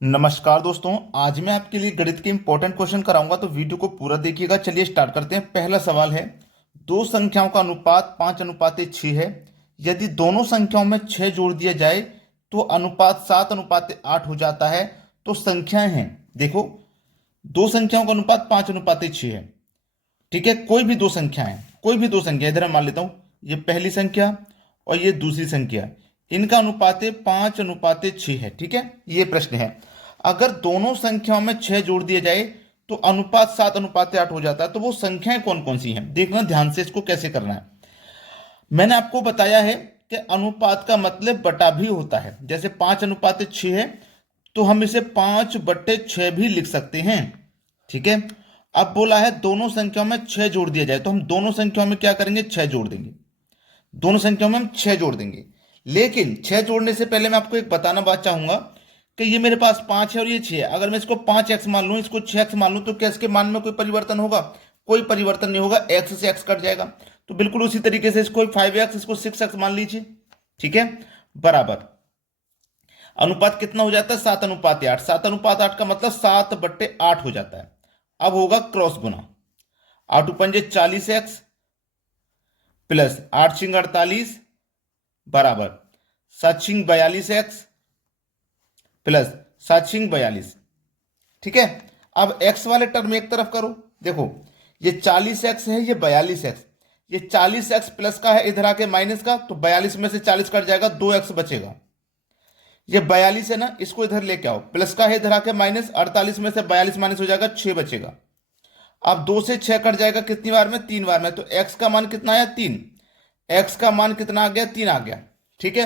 नमस्कार दोस्तों। आज मैं आपके लिए गणित के इंपॉर्टेंट क्वेश्चन कराऊंगा, तो वीडियो को पूरा देखिएगा। चलिए स्टार्ट करते हैं। पहला सवाल है, दो संख्याओं का अनुपात 5:6 है। यदि दोनों संख्याओं में 6 जोड़ दिया जाए तो अनुपात 7:8 हो जाता है। तो संख्याएं हैं, देखो, दो संख्याओं का अनुपात 5:6 है। ठीक है, कोई भी दो संख्या है, कोई भी दो संख्या, इधर मैं मान लेता हूं, ये पहली संख्या और ये दूसरी संख्या, इनका अनुपात 5:6 है। ठीक है, ये प्रश्न है। अगर दोनों संख्याओं में 6 जोड़ दिया जाए तो अनुपात 7:8 हो जाता है। तो वो संख्याएं कौन कौन सी हैं, देखना ध्यान से, इसको कैसे करना है। मैंने आपको बताया है कि अनुपात का मतलब बटा भी होता है। जैसे 5:6 है तो हम इसे 5/6 भी लिख सकते हैं। ठीक है, अब बोला है दोनों संख्याओं में 6 जोड़ दिया जाए, तो हम दोनों संख्याओं में क्या करेंगे, 6 जोड़ देंगे। दोनों संख्याओं में हम 6 जोड़ देंगे। लेकिन 6 जोड़ने से पहले मैं आपको एक बताना बात चाहूंगा कि ये मेरे पास 5 है और ये 6 है। अगर मैं इसको 5x मान लूं, इसको 6x मान लूं, तो क्या इसके मान में कोई परिवर्तन होगा? कोई परिवर्तन नहीं होगा, x से x कट जाएगा। तो बिल्कुल उसी तरीके से इसको 5x, इसको 6x मान लीजिए। ठीक है, बराबर अनुपात कितना हो जाता है, 7:8। 7:8 का मतलब 7/8 हो जाता है। अब होगा क्रॉस गुना, 8 × 5 = 40x प्लस 8 × 48 बराबर 7 × 42x प्लस 7 × 42। ठीक है, अब x वाले टर्म एक तरफ करो। देखो, ये 40x है, ये 42x। ये 40x प्लस का है, इधर आके माइनस का, तो 42 में से 40 कट जाएगा, 2x बचेगा। ये 42 है ना, इसको इधर लेके आओ, प्लस का है, इधर आके माइनस, 48 में से 42 माइनस हो जाएगा, 6 बचेगा। अब 2 से 6 कट जाएगा, कितनी बार में, 3 बार में। तो x का मान कितना आया, 3। x का मान कितना आ गया, 3 आ गया। ठीक है,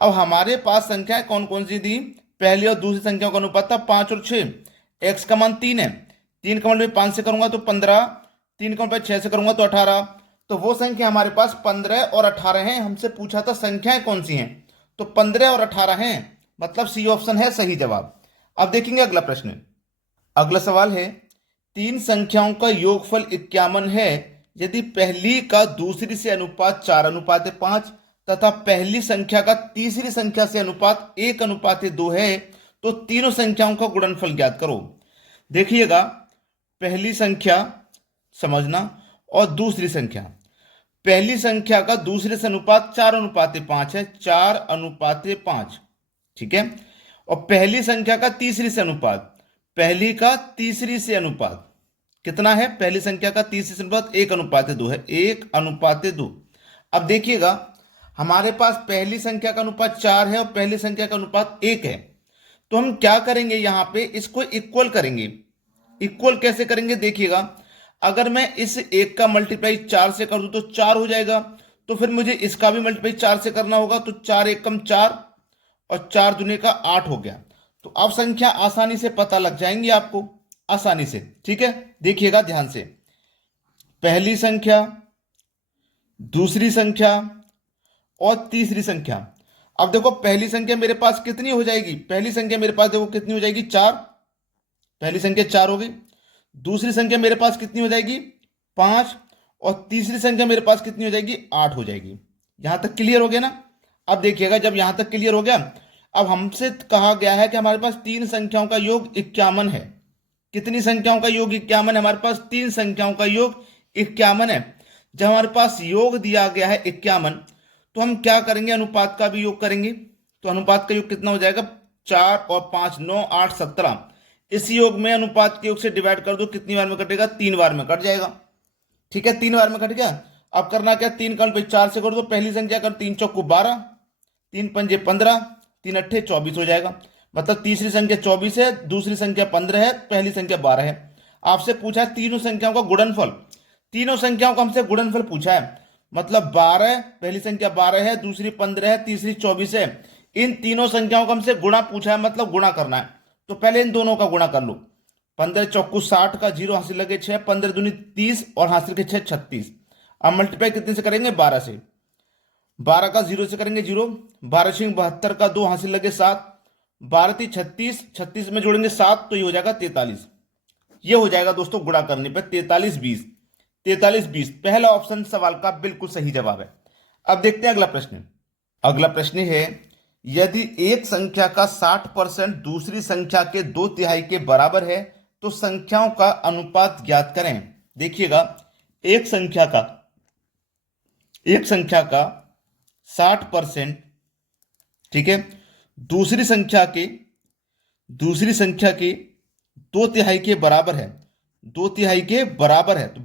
अब हमारे पास संख्याएं कौन कौन सी थी, पहली और दूसरी संख्याओं का अनुपात था 5 और 6। x का मान 3 है, 3 का मतलब 5 से करूंगा तो 15, 3 का मतलब 6 से करूंगा तो 18। तो वो संख्या हमारे पास 15 और 18 हैं। हमसे पूछा था संख्याएं कौन सी हैं, तो 15 और 18 हैं, मतलब सी ऑप्शन है सही जवाब। अब देखेंगे अगला प्रश्न। अगला सवाल है, तीन संख्याओं का योगफल 51 है। यदि पहली का दूसरी से अनुपात 4:5 तथा पहली संख्या का तीसरी संख्या से अनुपात 1:2 है, तो तीनों संख्याओं का गुणनफल ज्ञात करो। देखिएगा, पहली संख्या समझना और दूसरी संख्या, पहली संख्या का दूसरे से अनुपात 4:5 है, 4:5। ठीक है, और पहली संख्या का तीसरी से अनुपात, पहली का तीसरी से अनुपात कितना है, पहली संख्या का तीसरी से अनुपात 1:2 है, 1:2। अब देखिएगा, हमारे पास पहली संख्या का अनुपात 4 है और पहली संख्या का अनुपात 1 है। तो हम क्या करेंगे, यहां पे इसको इक्वल करेंगे। इक्वल कैसे करेंगे, देखिएगा, अगर मैं इस 1 का मल्टीप्लाई 4 से कर दूं तो 4 हो जाएगा। तो फिर मुझे इसका भी मल्टीप्लाई 4 से करना होगा, तो 4 × 1 = 4 और 4 दूनी का 8 हो गया। तो अब संख्या आसानी से पता लग जाएंगी आपको, आसानी से। ठीक है, देखिएगा ध्यान से, पहली संख्या, दूसरी संख्या और तीसरी संख्या। अब देखो, पहली संख्या मेरे पास कितनी हो जाएगी, पहली संख्या मेरे पास देखो कितनी हो जाएगी, 4। पहली संख्या 4 हो गई। दूसरी संख्या मेरे पास कितनी हो जाएगी, 5। और तीसरी संख्या मेरे पास कितनी हो जाएगी, 8 हो जाएगी। यहां तक क्लियर हो गया ना? अब देखिएगा, जब यहां तक क्लियर हो गया, अब हमसे कहा गया है कि हमारे पास तीन संख्याओं का योग 51 है। कितनी संख्याओं का योग 51 है, हमारे पास तीन संख्याओं का योग 51 है। जब हमारे पास योग दिया गया है 51, तो हम क्या करेंगे, अनुपात का भी योग करेंगे। तो अनुपात का योग कितना हो जाएगा, 4 और 5 9 8 17। इस योग में अनुपात के योग से डिवाइड कर दो, कितनी बार में कटेगा, 3 बार में कट जाएगा। ठीक है, 3 बार में कट गया। अब करना क्या, 3 का मल्टीप्लाई 4 से कर दो, पहली संख्या कर 3 × 4 = 12, 3 × 5 = 15, 3 × 8 = 24 हो जाएगा। मतलब तीसरी संख्या 24 है, दूसरी संख्या 15 है, पहली संख्या 12 है। आपसे पूछा है तीनों संख्याओं का गुणनफल, तीनों संख्याओं का हमसे गुणनफल पूछा है। मतलब 12, पहली संख्या 12 है, दूसरी 15 है, तीसरी 24 है। इन तीनों संख्याओं का हमसे गुणा पूछा है, मतलब गुणा करना है। तो पहले इन दोनों का गुणा कर लो, 15 × 4 = 60 का 0 हासिल लगे 6, 15 दूनी 30 और हासिल के 6 36। अब मल्टीप्लाई कितने से करेंगे, 12 से। 12 का 0 से करेंगे 0, 12 × 72 का 2 हासिल लगे 7, 12 × 36, 36 में जोड़ेंगे 7, तो ये हो जाएगा 43। ये हो जाएगा दोस्तों गुणा करने पर 43 20, 43 20। पहला ऑप्शन सवाल का बिल्कुल सही जवाब है। अब देखते हैं अगला प्रश्न। अगला प्रश्न है, यदि एक संख्या का 60% दूसरी संख्या के 2/3 के बराबर है तो संख्याओं का अनुपात ज्ञात करें। देखिएगा, एक संख्या का 60%, ठीक है, दूसरी संख्या के 2/3 के बराबर है, 2/3 के बराबर है तो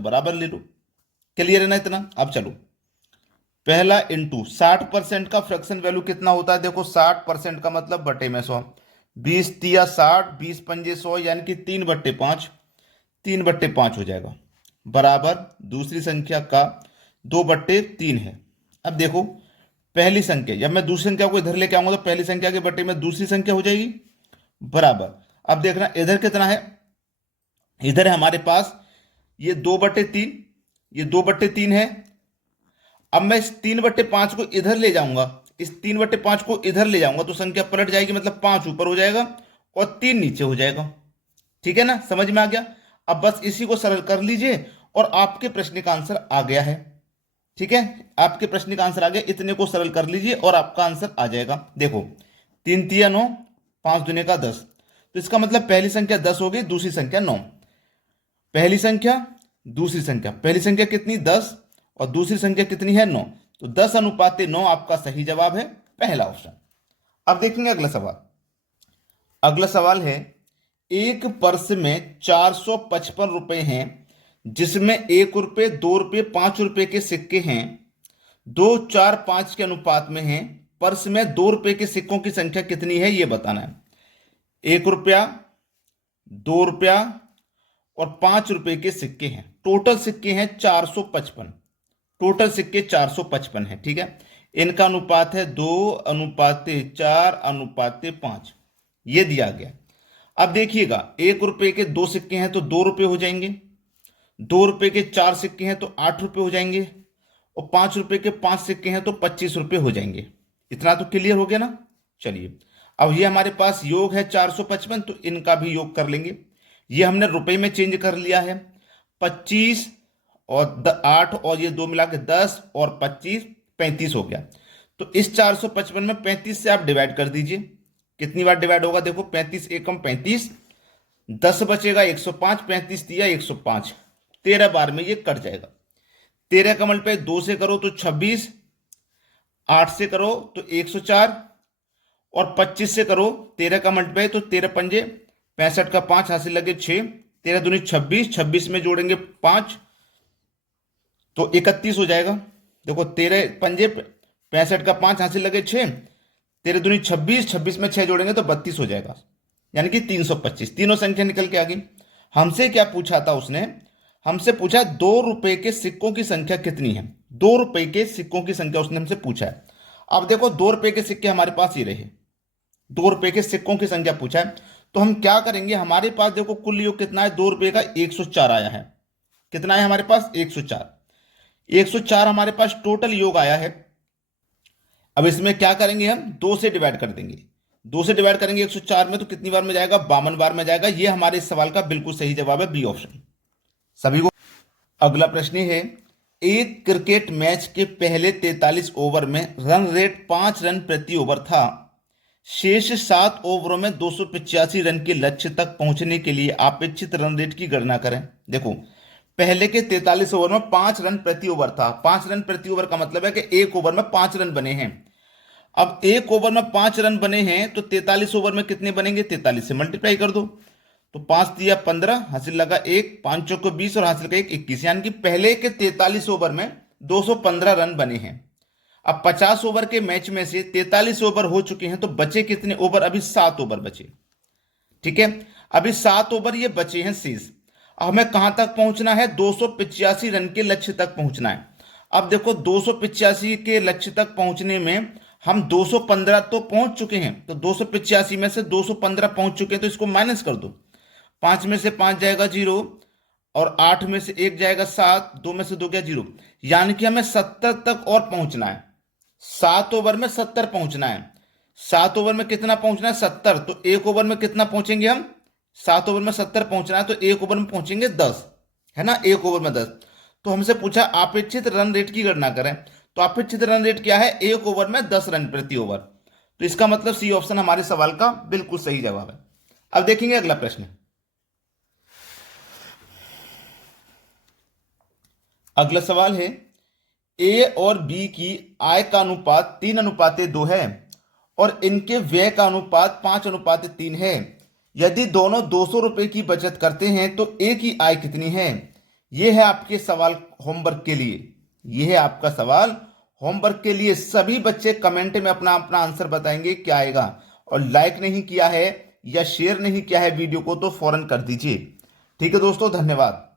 बराबर ले लो। क्लियर है ना इतना? अब चलो, पहला इंटू 60% का फ्रैक्शन वैल्यू कितना होता है? देखो 60% का मतलब बटे में 100, 20 तिया 60, 20 पंजे 100, यानी कि 3/5, 3/5 हो जाएगा, बराबर दूसरी संख्या का 2/3 है। अब देखो पहली संख्या, जब मैं दूसरी संख्या को इधर लेके आऊंगा तो पहली संख्या के बटे में दूसरी संख्या हो जाएगी, बराबर। अब देखना इधर कितना है, इधर है हमारे पास ये 2/3, ये 2/3 है। अब मैं इस 3/5 को इधर ले जाऊंगा, इस 3/5 को इधर ले जाऊंगा तो संख्या पलट जाएगी, मतलब 5 ऊपर हो जाएगा और 3 नीचे हो जाएगा। ठीक है ना, समझ में आ गया? अब बस इसी को सरल कर लीजिए और आपके प्रश्न का आंसर आ गया है। ठीक है, आपके प्रश्न का आंसर आ गया, इतने को सरल कर लीजिए और आपका आंसर आ जाएगा। देखो 3 तिया 9, 5 दूने का 10, तो इसका मतलब पहली संख्या 10 हो गई, दूसरी संख्या 9। पहली संख्या दूसरी संख्या, पहली संख्या कितनी 10 और दूसरी संख्या कितनी है 9, तो 10:9 आपका सही जवाब है, पहला ऑप्शन। अब देखेंगे अगला सवाल। अगला सवाल है, एक पर्स में 455 रुपए हैं जिसमें 1 रुपये, 2 रुपये, 5 रुपये के सिक्के हैं, 2, 4, 5 के अनुपात में हैं। पर्स में 2 रुपये के सिक्कों की संख्या कितनी है ये बताना है। 1 रुपया, 2 रुपया और 5 रुपये के सिक्के हैं, टोटल सिक्के हैं 455, टोटल सिक्के 455 है। ठीक है, इनका अनुपात है 2:4:5, ये दिया गया। अब देखिएगा 1 रुपये के 2 सिक्के हैं तो 2 रुपये हो जाएंगे, 2 रुपये के 4 सिक्के हैं तो 8 रुपये हो जाएंगे और 5 रुपये के 5 सिक्के हैं तो 25 रुपये हो जाएंगे। इतना तो क्लियर हो गया ना? चलिए, अब ये हमारे पास योग है 455, तो इनका भी योग कर लेंगे। ये हमने रुपए में चेंज कर लिया है, 25 और 8 और ये 2 मिला के 10 और 25, 35 हो गया। तो इस 455 में 35 से आप डिवाइड कर दीजिए, कितनी बार डिवाइड होगा? देखो 35 एकम 35, 10 बचेगा 105, 35 दिया 105, 13 बार में ये कट जाएगा। 13 का मल्टीप्लाई 2 से करो तो 26, 8 से करो तो 104 और 25 से करो 13 का मल्टीप्लाई तो 13 पंजे 65 का 5 हासिल लगे 6, 13 दूनी 26, 26 में जोड़ेंगे 5 तो 31 हो जाएगा। देखो 13 पंजे 65 का 5 हासिल लगे 6, 13 दूनी 26, 26 में 6 जोड़ेंगे तो 32 हो जाएगा, यानी कि 325। तीनों संख्या निकल के आ गई। हमसे क्या पूछा था उसने? हमसे पूछा 2 रुपए के सिक्कों की संख्या कितनी है, 2 रुपए के सिक्कों की संख्या उसने हमसे पूछा है। अब देखो 2 रुपए के सिक्के हमारे पास ये रहे, 2 रुपए के सिक्कों की संख्या पूछा है, तो हम क्या करेंगे? हमारे पास देखो कुल योग कितना है, 2 रुपए का 104 आया है। कितना है हमारे पास? 104, 104 हमारे पास टोटल योग आया है। अब इसमें क्या करेंगे? हम 2 से डिवाइड कर देंगे, 2 से डिवाइड करेंगे 104 में तो कितनी बार में जाएगा? 52 बार में जाएगा। ये हमारे इस सवाल का बिल्कुल सही जवाब है, बी ऑप्शन सभी को। अगला प्रश्न है, एक क्रिकेट मैच के पहले 43 ओवर में रन रेट 5 रन प्रति ओवर था। शेष 7 ओवरों में 285 रन के लक्ष्य तक पहुंचने के लिए अपेक्षित रन रेट की गणना करें। देखो पहले के 43 ओवर में 5 रन प्रति ओवर था। 5 रन प्रति ओवर का मतलब है कि एक ओवर में 5 रन बने हैं। अब एक ओवर में 5 रन बने हैं तो 43 ओवर में कितने बनेंगे? 43 से मल्टीप्लाई कर दो तो 5 दिया 15, हासिल लगा 1, 5 चौको 20 और हासिल लगा 1, 21, यानी कि पहले के 43 ओवर में 215 रन बने हैं। अब 50 ओवर के मैच में से 43 ओवर हो चुके हैं तो बचे कितने ओवर? अभी 7 ओवर बचे। ठीक है, अभी 7 ओवर ये बचे हैं शेष। हमें कहां तक पहुंचना है? 285 रन के लक्ष्य तक पहुंचना है। अब देखो 285 के लक्ष्य तक पहुंचने में हम 215 तो पहुंच चुके हैं, तो 285 में से 215 पहुंच चुके हैं तो इसको माइनस कर दो। 5 में से 5 जाएगा 0 और 8 में से 1 जाएगा 7, 2 में से 2 गया 0, यानी कि हमें 70 तक और पहुंचना है। 7 ओवर में 70 पहुंचना है। 7 ओवर में कितना पहुंचना है? 70। तो एक ओवर में कितना पहुंचेंगे हम? 7 ओवर में 70 पहुंचना है तो एक ओवर में पहुंचेंगे 10, है ना, एक ओवर में 10। तो हमसे पूछा अपेक्षित रन रेट की गणना करें, तो अपेक्षित रन रेट क्या है? एक ओवर में 10 रन प्रति ओवर। तो इसका मतलब सी ऑप्शन हमारे सवाल का बिल्कुल सही जवाब है। अब देखेंगे अगला प्रश्न। अगला सवाल है, ए और बी की आय का अनुपात 3:2 है और इनके व्यय का अनुपात 5:3 है। यदि दोनों 200 रुपए की बचत करते हैं तो ए की आय कितनी है? यह है आपके सवाल होमवर्क के लिए। यह है आपका सवाल होमवर्क के लिए। सभी बच्चे कमेंट में अपना अपना आंसर बताएंगे क्या आएगा। और लाइक नहीं किया है या शेयर नहीं किया है वीडियो को तो फौरन कर दीजिए। ठीक है दोस्तों, धन्यवाद।